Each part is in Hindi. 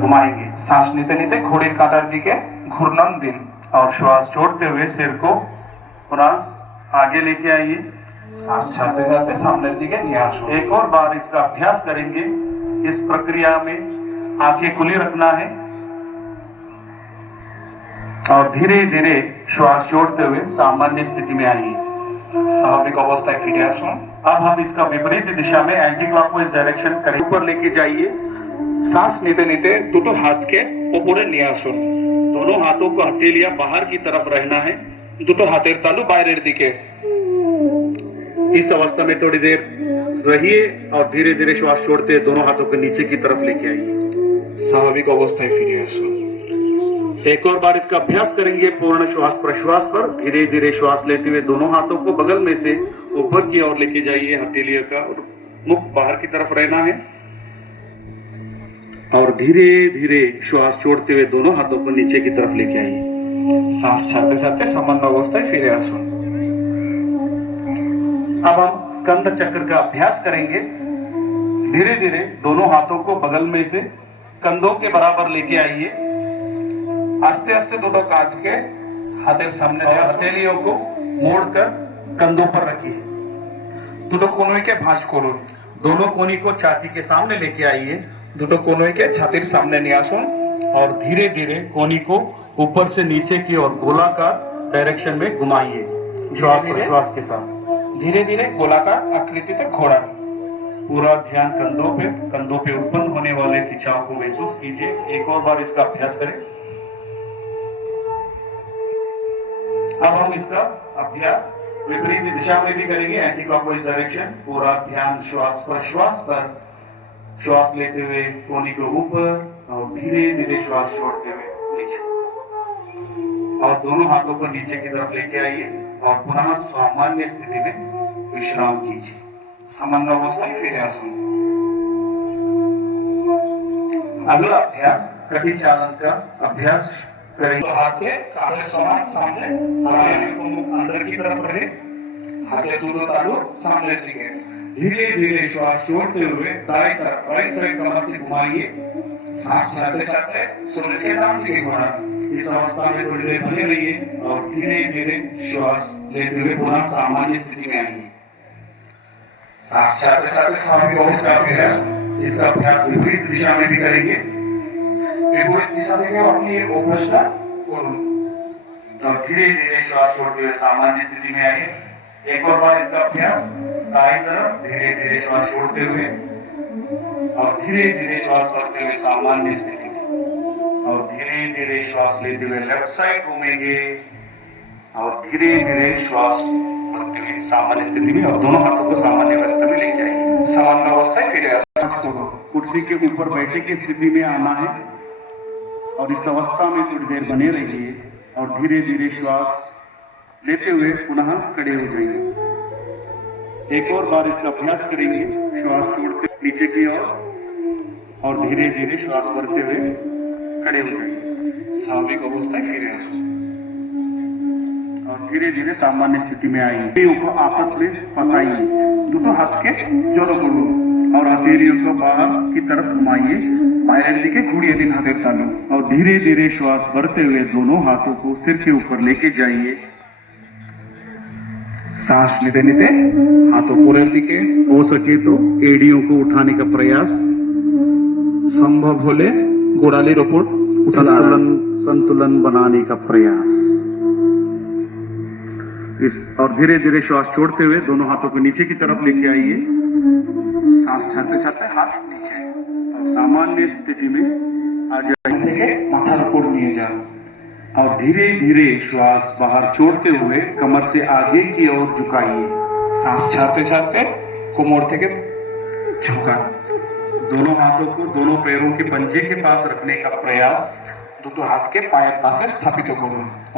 घुमाएंगे। सांस नीते नीते घोड़े कांटार दिखे घूर्णन दिन और श्वास छोड़ते हुए सिर को पुनः आगे लेके आइए। सांस छाते छाते सामने दिखे न्यास। एक और बार इसका अभ्यास करेंगे। इस प्रक्रिया में आंखें खुली रखना है और धीरे धीरे श्वास छोड़ते हुए सामान्य स्थिति में आइए। स्वाभाविक अवस्था फिर आसन। अब हम इसका विपरीत दिशा में एंटी क्लॉकवाइज डायरेक्शन करें। ऊपर लेके जाइए। सांस नीते नीते दोनों हाथ के ऊपर न्यासन। दोनों हाथों को हथेलियां बाहर की तरफ रहना है। दोनों हाथेर तालू बाहर दिखे। इस अवस्था में थोड़ी देर रहिए और धीरे धीरे श्वास छोड़ते दोनों हाथों को नीचे की तरफ लेके आइए। स्वाभाविक अवस्था फिर आसन। एक और बार इसका अभ्यास करेंगे। पूर्ण श्वास प्रश्वास पर धीरे धीरे श्वास लेते हुए दोनों हाथों को बगल में से ऊपर की ओर लेके जाइए। हथेलियों का और मुख बाहर की तरफ रहना है और धीरे धीरे श्वास छोड़ते हुए दोनों हाथों को नीचे की तरफ लेके आइए। सांस छाते छाते सामान्य अवस्था फिर आसन। अब हम स्कंद चक्र का अभ्यास करेंगे। धीरे धीरे दोनों हाथों को बगल में से कंधों के बराबर लेके आइए। आस्ते आस्ते दोनों कांच के हाथें सामने हथेलियों को मोड़कर कंधों पर रखिए। दोनों कोनों के भांज करो। दोनों कोनी को छाती के सामने लेके आइए। दोनों कोनों के छाती सामने न्यासन और धीरे धीरे कोनी को ऊपर से नीचे की ओर गोलाकार डायरेक्शन में घुमाइए। श्वास प्रश्वास के साथ धीरे धीरे गोलाकार आकृति तक घोड़ा। पूरा ध्यान कंधों पे उत्पन्न होने वाले खिंचाव को महसूस कीजिए। एक और बार इसका अभ्यास करें। अब हम इसका अभ्यास विपरीत दिशा में भी करेंगे। Anti clockwise direction. पूरा ध्यान श्वास प्रश्वास पर। श्वास लेते हुए कोनी को ऊपर और धीरे धीरे श्वास छोड़ते हुए नीचे और दोनों हाथों को नीचे की तरफ लेके आइए और पुनः सामान्य स्थिति में विश्राम कीजिए। सामान्य अवस्था फिर आसन। अगला अभ्यास कटी चालन का अभ्यास करेंगे। तो हाथ के कांधे समान सामने अंदर की तरफ रहे। हाथ दोनों तालू सामने दिखे। धीरे धीरे श्वास छोड़ते हुए दाएं तरफ राइट साइड कमर से घुमाइए। सांस छाते छाते सूर्य के नाम के घोड़ा। इस अवस्था में थोड़ी देर बने रहिए और धीरे धीरे श्वास लेते हुए पुनः सामान्य स्थिति में आइए। सांस छाते छाते स्वाभाविक अवस्था में इसका अभ्यास विपरीत दिशा में भी करेंगे। विपरीत दिशा में अपनी उपस्था और धीरे धीरे श्वास छोड़ते हुए सामान्य स्थिति में आइए। एक और बार इसका अभ्यास दाएं तरफ धीरे धीरे श्वास छोड़ते हुए और धीरे धीरे श्वास करते हुए सामान्य स्थिति में और धीरे धीरे श्वास लेते हुए लेफ्ट साइड घूमेंगे और धीरे धीरे श्वास करते हुए सामान्य स्थिति में और दोनों हाथों को सामान्य अवस्था में लेके आइए। सामान्य अवस्था फिर कुर्सी के ऊपर बैठे की स्थिति में आना है और इस अवस्था में थोड़ी देर बने रहिए और धीरे धीरे श्वास लेते हुए पुनः खड़े हो जाएंगे। एक और बार इसका अभ्यास करेंगे। श्वास छोड़ते नीचे की ओर और धीरे धीरे श्वास भरते हुए खड़े हो जाएंगे। स्वाभाविक अवस्था फिर और धीरे धीरे सामान्य स्थिति में आइए। को आपस में फंसाइए। दोनों हाथ के जोड़ों को और हथेलियों को बाहर की तरफ घुमाइए। बाहर दिखे घूड़िए दिन हाथेर तालू और धीरे धीरे श्वास भरते हुए दोनों हाथों को सिर के ऊपर लेके जाइए। सांस लेते लेते हाथों पूरे दिखे। हो सके तो एड़ियों को उठाने का प्रयास। संभव होले गोड़ाली रोपोट संतुलन बनाने का प्रयास। और धीरे धीरे श्वास छोड़ते हुए दोनों हाथों को नीचे की तरफ लेके आइए। सांस छाते छाते हाथ नीचे और सामान्य स्थिति में आ जाइए। माथा रोपोट लिए जाओ और धीरे धीरे श्वास बाहर छोड़ते हुए कमर से आगे की ओर झुकाइए। सांस छाते छाते कोमर के झुका। दोनों हाथों को दोनों पैरों के पंजे के पास रखने का प्रयास। दोनों हाथ के पाय पास स्थापित करो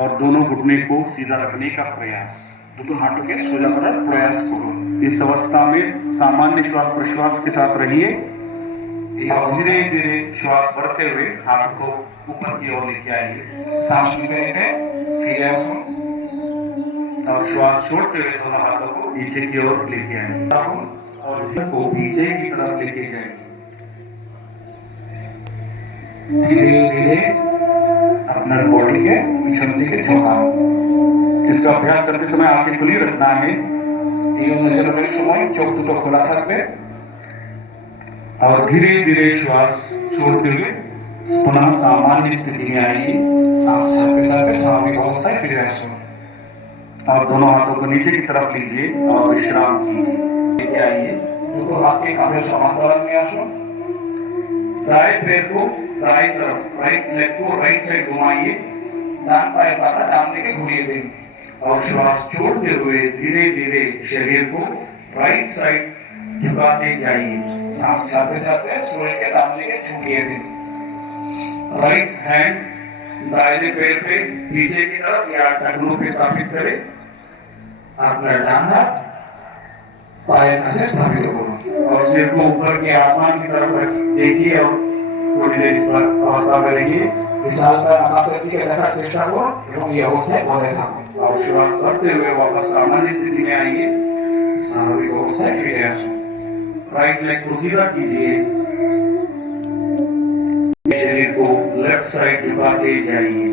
और दोनों घुटने को सीधा रखने का प्रयास। दोनों हाथों के सोजा करने प्रयास करो। इस अवस्था में सामान्य श्वास प्रश्वास के साथ रहिए और धीरे धीरे श्वास भरते हुए हाथ को ऊपर की ओर लेके आइए। सांस लेते फिर और श्वास छोड़ते हुए दोनों हाथों को नीचे की ओर लेके आएंगे और सिर को पीछे की तरफ लेके जाएंगे। धीरे धीरे अपना बॉडी के पीछे दिखे झुकाओ। इसका अभ्यास करते समय आंखें खुली रखना है। समय चोख दुटो खोला থাকবে और धीरे धीरे श्वास छोड़ते हुए पुनः सामान्य स्थिति में आइए। सांस चलते चलते स्वाभाविक अवस्था फिर आइए और दोनों हाथों को नीचे की तरफ लीजिए और विश्राम कीजिए। लेके आइए, दोनों हाथ के कांधे समांतर में आसो। दाएं पैर को दाएं तरफ, राइट लेग को राइट साइड घुमाइए। डान पाए पाता डान लेके घुरिए देंगे और श्वास छोड़ते हुए धीरे धीरे शरीर को राइट साइड झुकाते जाइए। सांस चलते चलते सूर्य के दामने के झुकिए देंगे। राइट हैंड दाहिने पैर पे पीछे की तरफ या टखनों पे स्थापित करें। अपना डान हाथ पाए से स्थापित करो और सिर को ऊपर के आसमान की तरफ देखिए और थोड़ी देर इस पर अवस्था में रहिए। विशालता आकाश के रखा चेष्टा करो এবং এই অবস্থায় বজায় থাকো और श्वास करते हुए वापस सामान्य स्थिति में आइए। स्वाभाविक अवस्थाয় फिरे আসুন। राइट लेग को सीधा कीजिए। शरीर को लेफ्ट साइड झुकाते जाइए।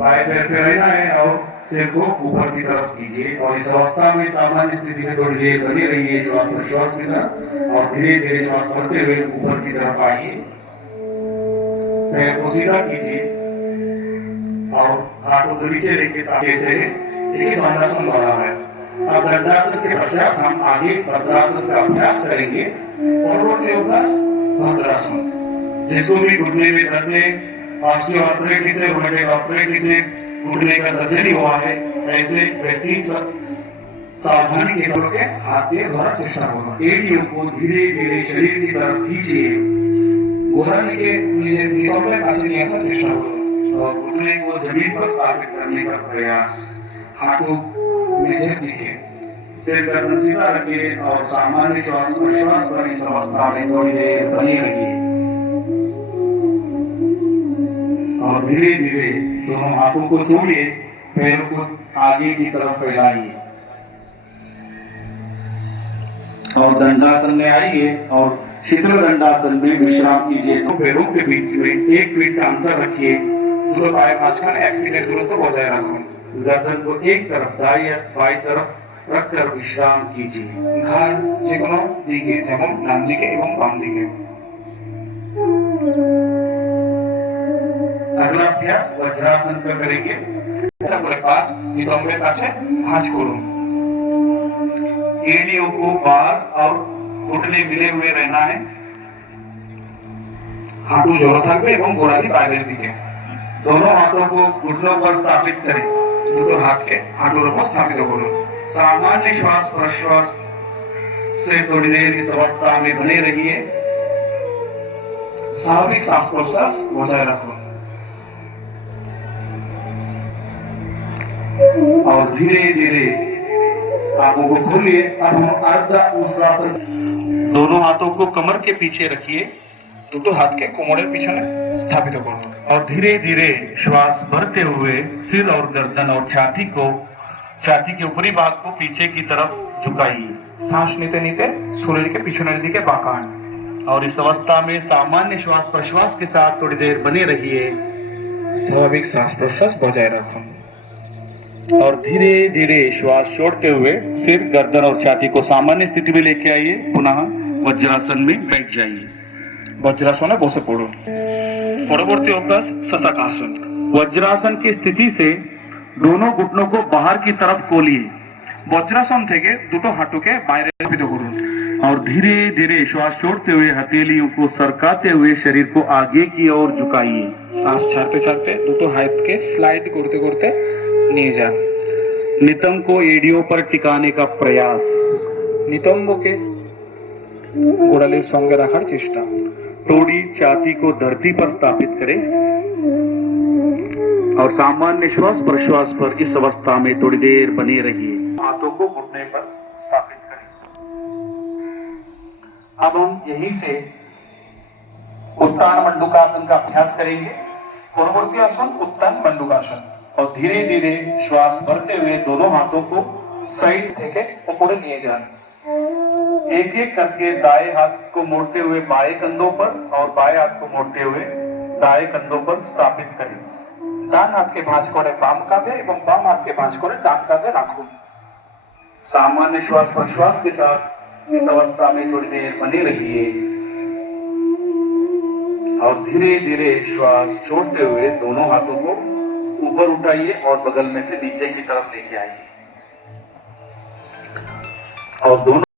बाएं पैर पे रहना है और सिर को ऊपर की तरफ कीजिए और इस अवस्था में सामान्य स्थिति में थोड़ी देर बनी रहिए श्वास प्रश्वास के साथ और धीरे धीरे श्वास करते हुए ऊपर की तरफ आइए। पैर को सीधा कीजिए और हाथों को नीचे लेके एक दंडासन बना है। अब दंडासन के पश्चात हम आगे भद्रासन का अभ्यास करेंगे। परवर्ती अभ्यास भद्रासन, जिसको भी घुटने में दर्द है, ऑस्टियोआर्थराइटिस है, रूमेटॉइड आर्थराइटिस है, घुटने का सर्जरी हुआ है, ऐसे व्यक्ति सावधानी के हाथ के द्वारा चेष्टा होगा। एड़ियों को धीरे धीरे शरीर की तरफ खींचिए। गोरा के नितंब में पास नहीं ऐसा चेष्टा होगा और घुटने को जमीन पर स्थापित करने का प्रयास। हाथों में से दिखे, सिर गर्दन सीधा रखिए और सामान्य श्वास प्रश्वास पर इस अवस्था में थोड़ी देर बनी रहिए और धीरे धीरे दोनों हाथों को जोड़िए। पैरों को आगे की तरफ फैलाइए और दंडासन में आइए और शीतल दंडासन में विश्राम कीजिए। तो पैरों के बीच में 1 फीट का अंतर रखिए। दोनों पाए माঝখানে 1 फीट दूरत्व बजाय रखो। गर्दन को एक तरफ दाई या बाई तरफ रखकर विश्राम कीजिए। घाड़ যেকোনো দিকে, যেমন ডান দিকে এবং বাম দিকে। अगला अभ्यास वज्रासन पर करेंगे। नितंबे काছে भांज করুন। एड़ियों को बार और घुटने मिले हुए रहना है। हाथों जोड़ो থাকবে এবং গোড়ালি বাইরের দিকে। दोनों हाथों को घुटनों पर स्थापित करें। दोनों हाथ के हाथों पर स्थापित करो। सामान्य श्वास प्रश्वास से थोड़ी देर इस अवस्था में बने रहिए। स्वाभाविक सांस प्रश्वास बजाय रखो और धीरे धीरे आंखों को खोलिए। अब हम अर्ध उत्तरासन। दोनों हाथों को कमर के पीछे रखिए। दोनों हाथ के कोमर पीछे स्थापित करो और धीरे धीरे श्वास भरते हुए सिर और गर्दन और छाती के ऊपरी भाग को पीछे की तरफ झुकाइए। सांस नीते नीते शरीर के पीछे दिखे बाकान और इस अवस्था में सामान्य श्वास प्रश्वास के साथ थोड़ी देर बने रहिए। स्वाभाविक सांस प्रश्वास बजाय रखो और धीरे धीरे श्वास छोड़ते हुए सिर गर्दन और छाती को सामान्य स्थिति में लेके आइए। पुनः वज्रासन में बैठ जाइए। वज्रासन बसे पड़ो। परवर्ती अभ्यास शशकासन। वज्रासन की स्थिति से दोनों घुटनों को बाहर की तरफ खोलिए। वज्रासन থেকে দুটো হাঁটুকে বাইরে চাপিত করুন और धीरे धीरे श्वास छोड़ते हुए हथेलियों को सरकाते हुए शरीर को आगे की ओर झुकाइए। सांस ছাড়তে ছাড়তে দুটো हाथ के स्लाइड करते करते নিয়ে যান। नितंब को एड़ियों पर टिकाने का प्रयास। नितंब के गोड़ालिर संगे रखार चेष्टा। थोड़ी छाती को धरती पर स्थापित करें और सामान्य श्वास प्रश्वास पर इस अवस्था में थोड़ी देर बने रहिए। हाथों को घुटने पर स्थापित करें। अब हम यहीं से उत्तान मंडूकासन का अभ्यास करेंगे। पूर्ववर्ती आसन उत्तान मंडूकासन और धीरे धीरे श्वास भरते हुए दोनों हाथों को साइड থেকে উপরে নিয়ে যান। एक एक करके दाएं हाथ को मोड़ते हुए बाएं कंधों पर और बाएं हाथ को मोड़ते हुए दाएं कंधों पर स्थापित करें। ডান হাতকে ভাঁজ করে বাম কাঁধে এবং বাম হাতকে ভাঁজ করে ডান কাঁধে রাখুন। सामान्य श्वास प्रश्वास के साथ इस अवस्था में थोड़ी देर बने रहिए और धीरे धीरे श्वास छोड़ते हुए दोनों हाथों को ऊपर उठाइए और बगल में से नीचे की तरफ लेके आइए और दोनों